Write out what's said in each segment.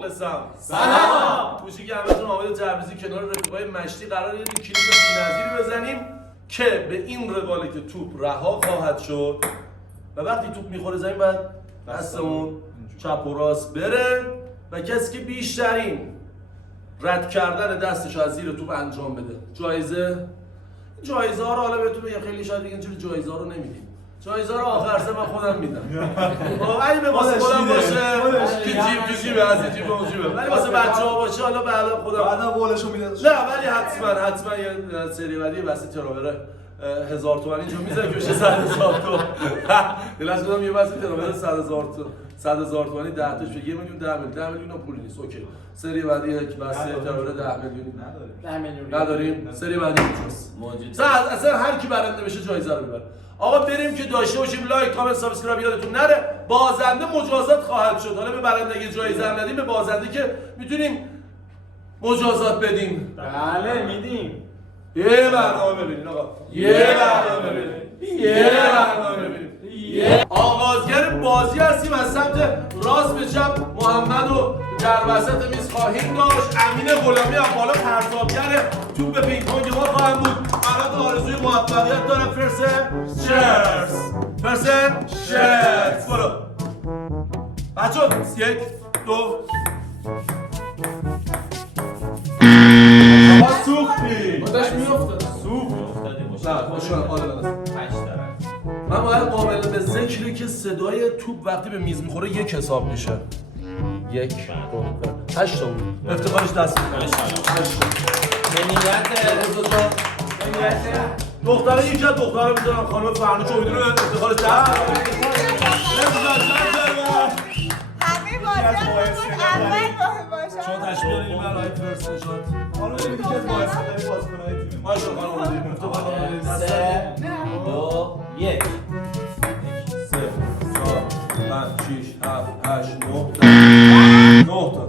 مخلصم. سلام. کوچیک همتون حامد جربیزی کنار رفیقای مشتی قرار یه کلیپ بی‌نظیری بزنیم که به این روال که توپ رها خواهد شد و وقتی توپ میخوره زمین باید دستمون چپ و راست بره و کسی که بیشترین رد کردن دستش از زیر توپ انجام بده. جایزه ها رو حالا بهتون بگم، خیلی شاید دیگه اینجوری جایزه ها رو نمیدیم. جایزه رو آخر سه من خودم میدم. اگه به واسه خودم باشه که جیب از جیب اون جیبه، ولی واسه بچه‌ها باشه حالا بعدا خودم قولشو میدم. نه ولی حتما یه سری بعدی واسه تراوره 1000 تومانی اینجا میذاره که بشه 100,000 تومان. دلش بدم یه واسه تراوره 100,000 تومانی 10 تاش به 1 میلیون 10 میلیون پول نیست. اوکی. سری بعدی یک واسه تراوره 10 میلیون نداریم. سری بعدی موجود. اصلا هر کی برنده بشه جایزه رو میبره. آقا بریم که داشته باشیم لایک، کامنت، سابسکرایب یادتون نره. بازنده مجازات خواهد شد. حالا به برندگی جایزه هم ندیم، به بازنده که میتونیم مجازات بدیم. بله میدیم. یه برنامه ببینید آقا. یه برنامه ببینید. آغازگر بازی هستیم. از سمت راست به چپ محمد و در وسط میز خواهیم داشت. امین غلامی هم بالا پرتابگر توپ پینگ پونگ ما خواهم بود. الان آرزوی موفقیت دارم. فرسه برو بچه 1 2 سوختی داشت میافتاد من باید قابل به ذکری که صدای توپ وقتی به میز میخوره یک حساب میشه. 1 2 8 تا بود. افتخارش دست میکنه. دختره یکی از دختره میذارم خانم فرنوش امیدی رو افتخارش دست همه بازی اول باشه شما تشبیه داریم برای فرست نشاد خانم دیگه که بازیکن‌های تیم ماشاءالله خانم امیدی افتخار 3 2 1 3 4 5 6 7 8 9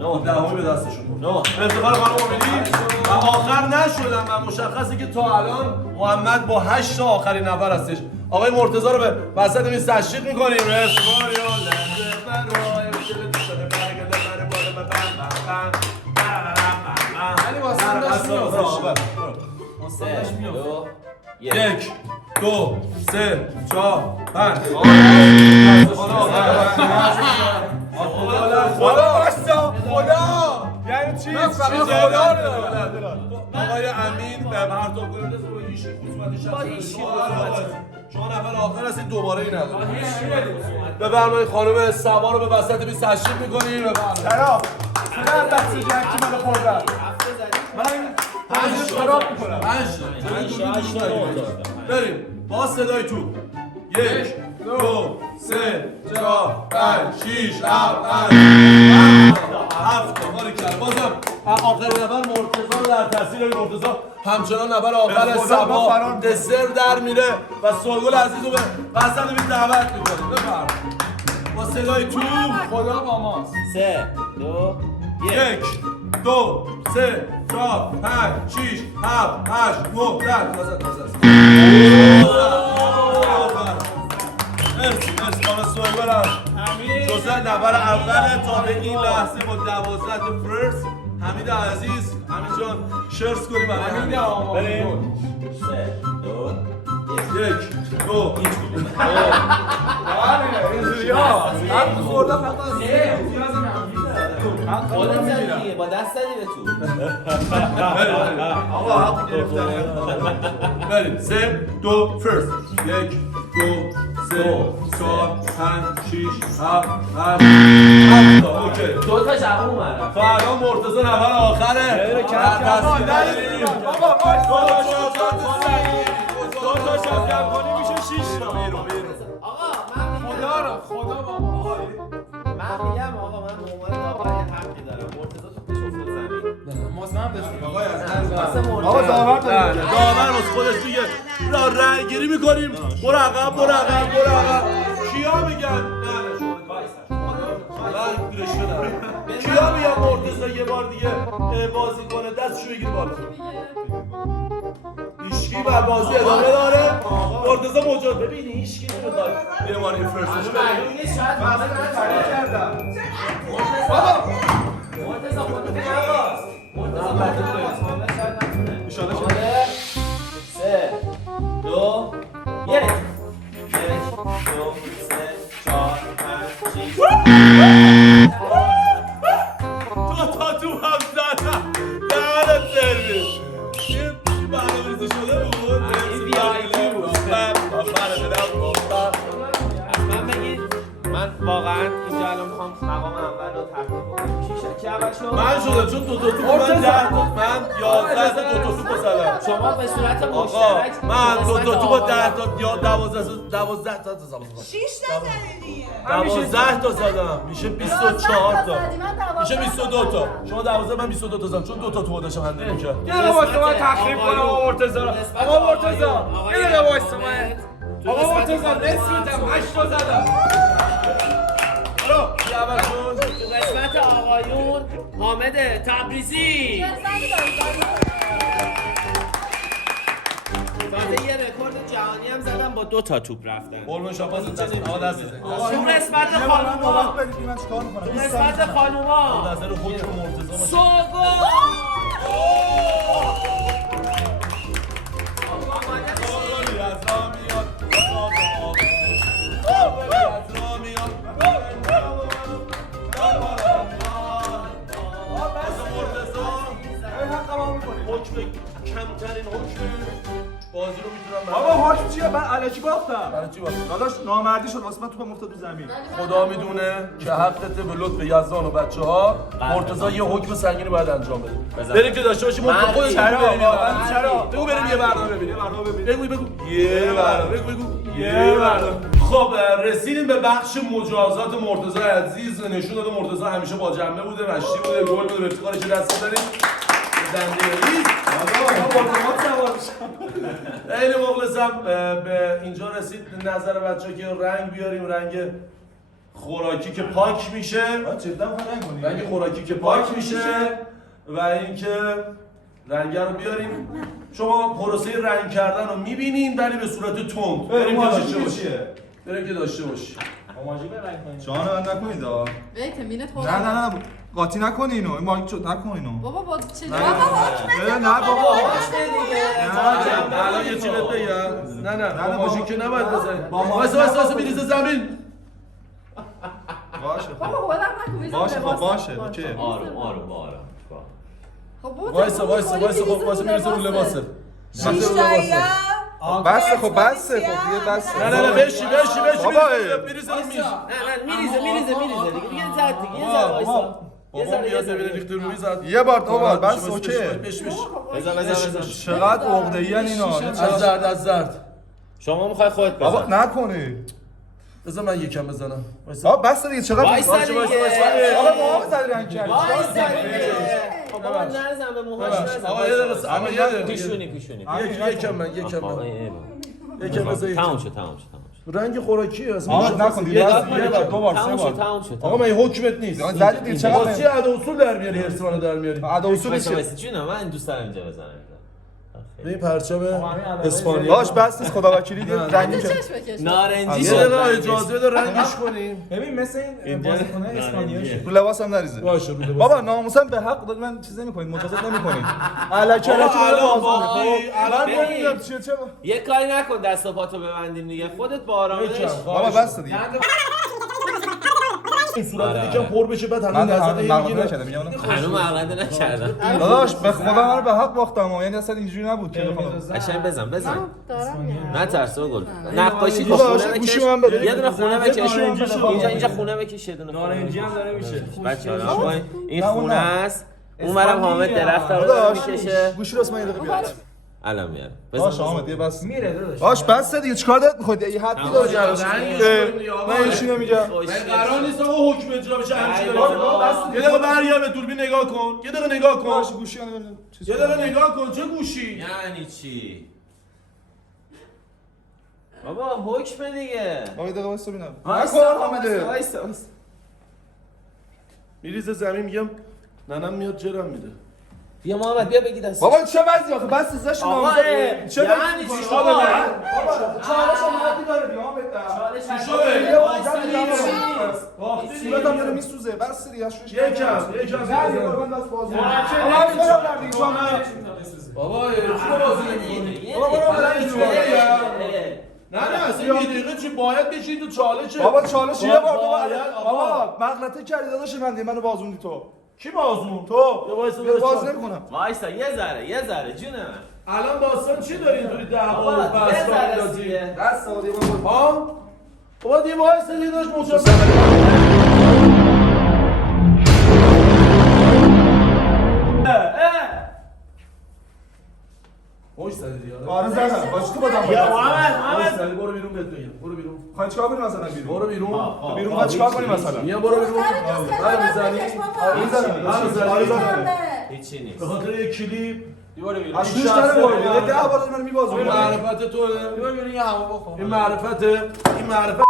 تا دهمی به دستشون افتخار خانم امیدی. و آخر نشدم و مشخصه که تا الان محمد با 8 تا آخرین نفر هستش. آقای مرتضی رو به وسط میز تشویق می‌کنیم. ولی واسه هم داشت میافتاد. 1 2 3 4 5 خدا یعنی چی؟ آقای امین به پرتاب کننده با هیچ خصوصیتی شما نفر آخر هستید دوباره این ندارید. بفرمایید خانم سبا رو به وسط میز تشریف می‌کنیم. چرا بچه جنکی منو خوردن من خراب میکنم. بریم با صدای توپ 1 2 3 4 5 6 7 8 باری کرد. بازم آخرین نفر مرتضی رو در تاثیر مرتضی همچنان نفر آخر سبا دسر در میره و سوگل عزیز رو به وسط میز دعوت میکنیم. بفرمایید با صدای توپ خدا با ماست. 3 2 1 2 3 4 5 6 7 8 9 مرسی خانم سوگل هم جزء نفر اول تا به این لحظه با 12 فرست. حمید عزیز حمید جان شرس کنیم بریم 3 2 1 2 اینجوری ها هم خوردم خودت زدی با دست زدی به تو. آقا حق گرفتن بریم 3 2 فرست 1 2 3 4 5 6 7 8 اوکی 2 تا جواب اومدن. فردا مرتضی نفر آخره. بابا دو تا شب کم کنی میشه 6 تا. آقا من خدا با ما. من میگم آقا من به عنوان داور یه حقی دارم. مرتضی تو افتاد زمین. ماست هم داشتیم آقا داور داریم. داور واسه خودش دیگه رای گیری میکنیم. برو عقب کیا میگن نه کیا میگن مرتضی یه بار دیگه بازی کنه دستشو بگیر بالا. هیچکی بر بازی ادامه داره. مرتضی موجود ببینی هیچکی نمیخواد یه بار این فرستش معلوم نیست شاید بازی من تعریف کردم. لکه تو رئیس. ایشالا 3 2 1 2 3 4 5 6 دو تا تو هم زدم دهنت سرویس این برنامه‌ریزی شده بود این VIP بود. من بگید من واقعا اینجا الان میخوام مقام اول رو تحقیق کنم کی اول شد؟ من شده چون دو تا توپ من 10 تا من 11 تا دو تا توپ زدم شما به صورت آقا مشترک من دو تا توپ آقا 10 تا یا 12 تا زدم 6 تا زدی دیگه 12 تا زدم میشه 24 تا میشه 22 تا شما 12 من 22 تا زدم چون دو تا توپ داشتم هندل می‌کردم یه دقیقه وایسا من تخریب کنم آقا مرتضی رو. آقا مرتضی یه دقیقه وایسا من آقا مرتضی نصف میدم 8 تا زدم. برو کی اول شد تو قسمت آقایون حامد تبریزی تازه یه رکورد جهانی هم زدم با 2 تا توپ رفتن. قربون شاپاس دست آقا دست بزن تو قسمت خانوما تو قسمت خانوما نظر حکم مرتضی باشه سوگو کمترین حکم بازی رو میتونم بابا حاکم چیه من الکی باختم. برای چی باشه داداش نامردی شد واسه من توپ افتاد تو زمین. خدا میدونه که حقته به لطف یزدان و بچه‌ها مرتضی یه حکم سنگینی باید انجام بده بریم که داشته باشیم مرتضی خودت چرا بریم آقا؟ چرا؟ بگو بریم یه برنامه ببینیم بگو یه برنامه بگو یه برنامه. خب رسیدیم به بخش مجازات مرتضی عزیز نشون داده مرتضی همیشه با جنبه بوده مشتی بوده گل بوده به افتخارش دست بزنید زندگی خیلی مخلصم به اینجا رسید نظر بچه‌ها که رنگ بیاریم رنگ خوراکی که پاک میشه رنگ خوراکی که پاک میشه و اینکه رنگ رو بیاریم شما پروسه رنگ کردن رو میبینین ولی به صورت تند بریم که داشته باشی بریم که داشته باشی جان من نکنید آقا. ویتامینت نه قاطی نکنی اینو این ماگی شد نکن اینو. بابا با چه نه بابا الان یه چی بهت بگم نه با ماشین که نباید بزنی واسه میریزه زمین باشه بابا خودم نکن باشه خب باشه اوکی. آروم خب وایسا میرسه رو لباسه 6 تاییم بسه خب بسه خب یه بسه. نه بشی بابا میریزه رو میز میریزه دیگه یه ذره دیگه یه ذره وایسا بابا بیاد ببینه ریخته رو میز یه بار دو بار بس اوکی. بش بزن چقدر عقده‌ای ان اینا. از زرد شما میخوای خودت بابا بزن نکنی. بذار من یکم بزنم وایسا بابا بس دیگه چقدر وایسا دیگه آقا ما زد رنگ کردی. وایسا دیگه خب بابا نرزم به موهاش نرزم آقا یه دقیقه اما یه دقیقه پیشونی یکم من یکم بذار تمام شد رنگ خوراکی هست آقا نکن دیگه یه بس بار، یه بار دو بار سه بار. تمام شد آقا من این حکمت نیست زدی دیگه چقدر واسه چی ادا اصول در میاری حرس منو در میاری ادا اصول چیه؟ جون من دوست دارم اینجا بزنم به این پرچم اسپانیا باش بس نیست خدا وکیلی دیگه رنگی که چشم بکش نارنجی یه شد دقیقه اجازه بده رنگش کنیم ببین مثل این بازیکن‌های اسپانیا شد. رو لباسم نریزه. باشه بده بابا ناموسم به حق داد من چیز نمی‌کنید مجازات نمی‌کنید. الکی الان با الان ببین. نمی‌دونم چیه چه یه کاری نکن دست و پاتو ببندیم دیگه خودت با آرامش بابا بس دیگه. این صورت یکم پر بشه بعد من همین در نظر مغازه میگیره نکردم میگم هنوز مغلطه نکردم داداش به خدا من به حق باختم یعنی اصلا اینجوری نبود که بخوام قشنگ بزن دارم نه ترس گل نقاشی داداش، خونه بکش گوشی من بده. یه دونه خونه بکش نارنجی شد. اینجا خونه بکش یه دونه نارنجی هم داره میشه. بچه‌ها این نه، اون خونه نه. است اون برم حامد درخت رو داداش میکشه گوشی راست من یه دقیقه بیار الان میاره باش آمد یه بس میره داداش. باش بس دیگه چیکار دارت می‌خواد یه حدی داره من این چی نمیگم قرار نیست آقا حکم اجرا بشه همچین بابا، یه دقیقه برگرد به دوربین نگاه کن یه دقیقه نگاه کن باش گوشی من چیز یه دقیقه نگاه کن چه گوشی یعنی چی بابا حکم دیگه بابا یه دقیقه واسه ببینم وایسا، نکن حامده وایسا. میریزه زمین میگم ننم میاد جرم میده بیا محمد بیا بگی دست بابا چه وضعی آخه بس ازش آقا چه یعنی چی شما بابا چالش هم حدی داره بیام بده چالش شده؟ وایسا، یه چی نیست. صورتم داره میسوزه بس دیگه یکم نه یه بار من دست باز بابا چرا بازی نمی‌کنی؟ بابا نه اصلا یه دقیقه چی باید بشید تو چالشه بابا چالش یه بار باید بابا مغلطه کردی داداش من منو بازوندی تو کی بازمون؟ تو وایسا بیا بازی نمی‌کنم وایسا یه ذره جونه من الان داستان چی داری اینطوری دعوا و بابا، بحث یه ذره می‌اندازی؟ دیگه. دست آقا دیگه ها؟ بابا دیگه وایسا دیگه داشت مجاز خوش زدی دیگه آره زدم باش تو بدم یا محمد زدی برو بیرون بهت بگم برو بیرون خواهی چیکار کنی مثلا بیرون برو بیرون بیرون خواهی چیکار کنی مثلا میام برو بیرون منو میزنی آره زدم هیچی نیست به خاطر یک کلیپ از توش داره بابا یه 10 بار منو میبازونه این معرفت تو این معرفت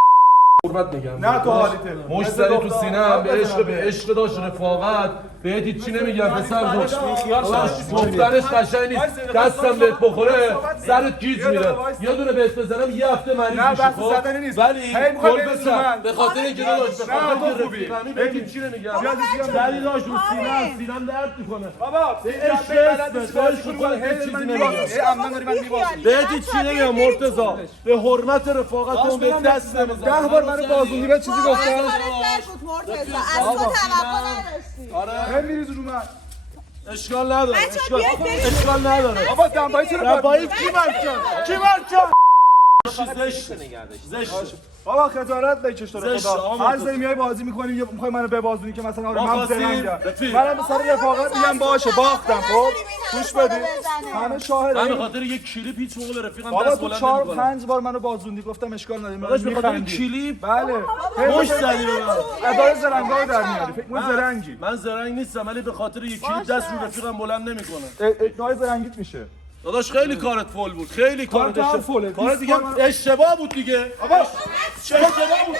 قربت میگم نه تو حالیته مش زدی تو سینه‌ام به عشق داشت رفاقت بهت هیچی نمیگم پسر گفتنش قشنگ نیست دستم بهت بخوره سرت گیج میره یه دونه بهت بزنم یه هفته مریض نه میشی بحث خب زدنی نیست ولی هی می‌خوای کل بریزی بسر من. به خاطر اینکه داشت به نه، خاطر تو خوبی. رفیقمی بهت هیچی نمیگم دلی داشت رو سینه‌ام درد میکنه بابا عشق اسمش داشت تو خودت هیچ چیزی نمیگم عمدن داری من میبازونی بهت هیچی نمیگم مرتضی به حرمت رفاقتمون به دست نمیزنم 10 بار منو بازونی به چیزی گفتم از تو توقع نداشتی هی میریزی رو من اشکال نداره بچه‌ها بیاید بریم. اشکال نداره بابا دنبایی چرا دنبایی کی مرکن زشت بابا خجالت بکش تو رو زشت، خدا آقا هر مرتضی. زنی میای بازی میکنی میخوای منو ببازونی که مثلا آره ما من خواستیم زرنگم رفیق. منم به سر رفاقت میگم باشه باختم خب گوش بدی همه من شاهد به خاطر یک کلیپ هیچ موقع به رفیقم بابا دست تو بلند 4 نمی‌کنم 5 بار منو بازوندی گفتم اشکال نداره داداش به خاطر میخندی کلیپ بله مش زدی به من ادای زرنگا رو در میاری فکر من زرنگی من زرنگ نیستم ولی به خاطر یک کلیپ دست رو رفیقم بلند نمیکنم ادای زرنگیت میشه داداش خیلی کارت فول بود خیلی کارت کارت هم فوله. کارت دیگه 20 بار من- اشتباه بود دیگه بابا اشتباه بود